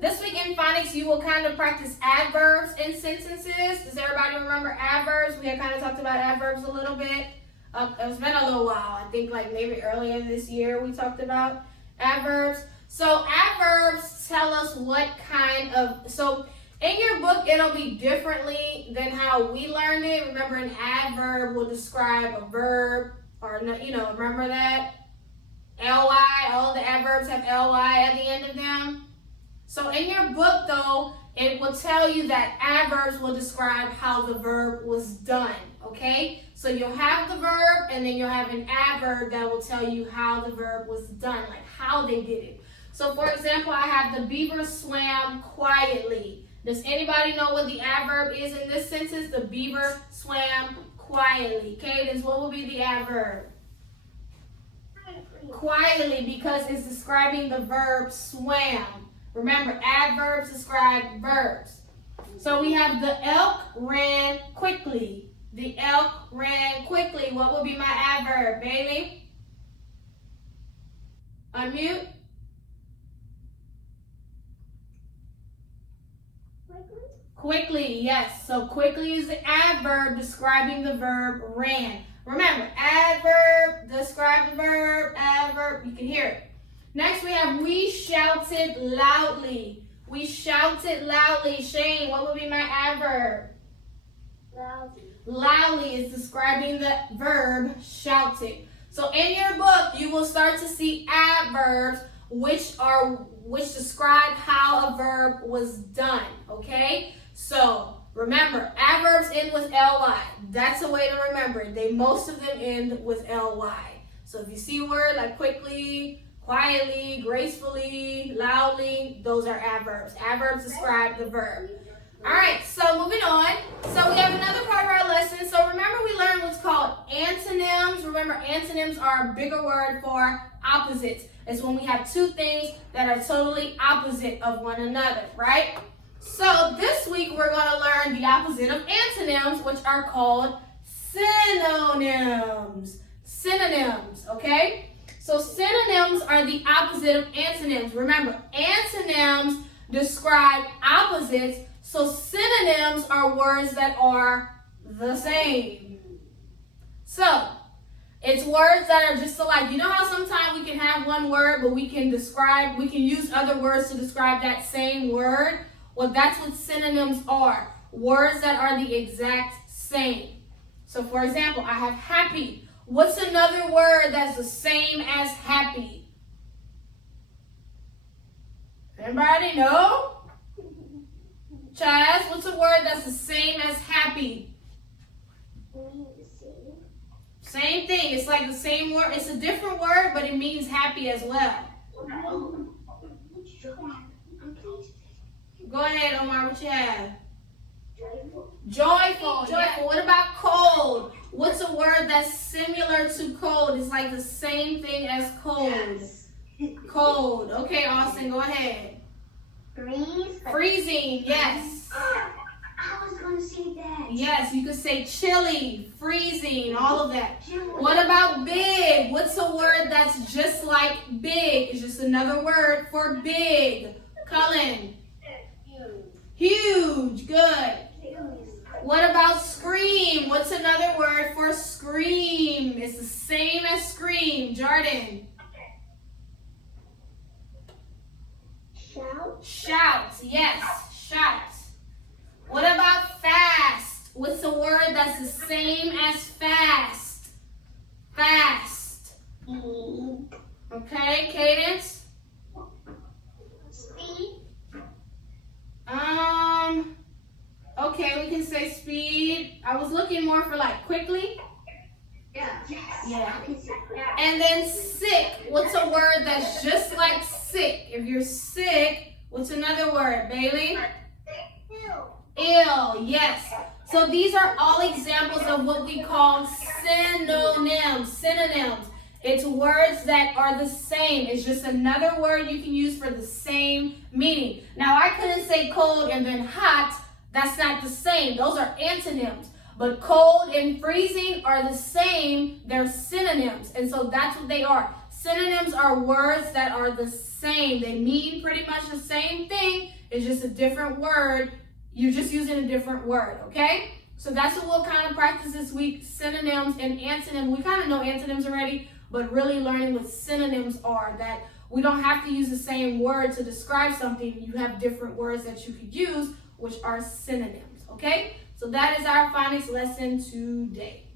this week in phonics, you will kind of practice adverbs in sentences. Does everybody remember adverbs? We had kind of talked about adverbs a little bit. It's been a little while. I think like maybe earlier this year we talked about adverbs. So adverbs tell us what kind of, so in your book, it'll be differently than how we learned it. Remember, an adverb will describe a verb, or, remember that? ly, all the adverbs have ly at the end of them. So in your book, though, it will tell you that adverbs will describe how the verb was done, okay? So you'll have the verb, and then you'll have an adverb that will tell you how the verb was done, like how they did it. So, for example, I have the beaver swam quietly. Does anybody know what the adverb is in this sentence? The beaver swam quietly. Cadence, what will be the adverb? Quietly, because it's describing the verb swam. Remember, adverbs describe verbs. So we have the elk ran quickly. The elk ran quickly. What would be my adverb, Bailey? Unmute. Quickly, yes. So quickly is the adverb describing the verb ran. Remember, adverb, describe the verb, adverb, you can hear it. Next we have we shouted loudly. We shouted loudly. Shane, what would be my adverb? Loudly. Loudly is describing the verb shouted. So in your book, you will start to see adverbs which describe how a verb was done, okay? So remember, adverbs end with ly. That's a way to remember it. Most of them end with ly. So if you see a word like quickly, quietly, gracefully, loudly, those are adverbs. Adverbs describe the verb. All right, so moving on. So we have another part of our lesson. So remember, we learned what's called antonyms. Remember, antonyms are a bigger word for opposites. It's when we have two things that are totally opposite of one another, right? So this week we're going to learn the opposite of antonyms, which are called synonyms. Synonyms, okay? So synonyms are the opposite of antonyms. Remember, antonyms describe opposites, so synonyms are words that are the same. So it's words that are just alike. You know how sometimes we can have one word, but we can use other words to describe that same word? Well, that's what synonyms are. Words that are the exact same. So, for example, I have happy. What's another word that's the same as happy? Anybody know? Chaz, what's a word that's the same as happy? Same thing. It's like the same word. It's a different word, but it means happy as well. Go ahead, Omar. What you have? Joyful. Joyful. What about cold? What's a word that's similar to cold? It's like the same thing as cold. Cold. Okay, Austin, go ahead. Freezing. Yes. I was going to say that. Yes, you could say chilly, freezing, all of that. What about big? What's a word that's just like big? It's just another word for big. Cullen. Huge. Good. What about scream? What's another word for scream? It's the same as scream. Jordan. Shout. Shout. Yes. Shout. What about fast? What's a word that's the same as fast? Fast. Okay, Cadence. Speed. Okay, we can say speed. I was looking more for like quickly. Yeah. Yeah. And then sick. What's a word that's just like sick? If you're sick, what's another word, Bailey? Ill, yes. So these are all examples of what we call synonyms. Synonyms. It's words that are the same. It's just another word you can use for the same meaning. Now, I couldn't say cold and then hot. That's not the same. Those are antonyms. But cold and freezing are the same. They're synonyms. And so that's what they are. Synonyms are words that are the same. They mean pretty much the same thing. It's just a different word. You're just using a different word, okay? So that's what we'll kind of practice this week, synonyms and antonyms. We kind of know antonyms already, but really learning what synonyms are, that we don't have to use the same word to describe something. You have different words that you could use, which are synonyms, okay? So that is our phonics lesson today.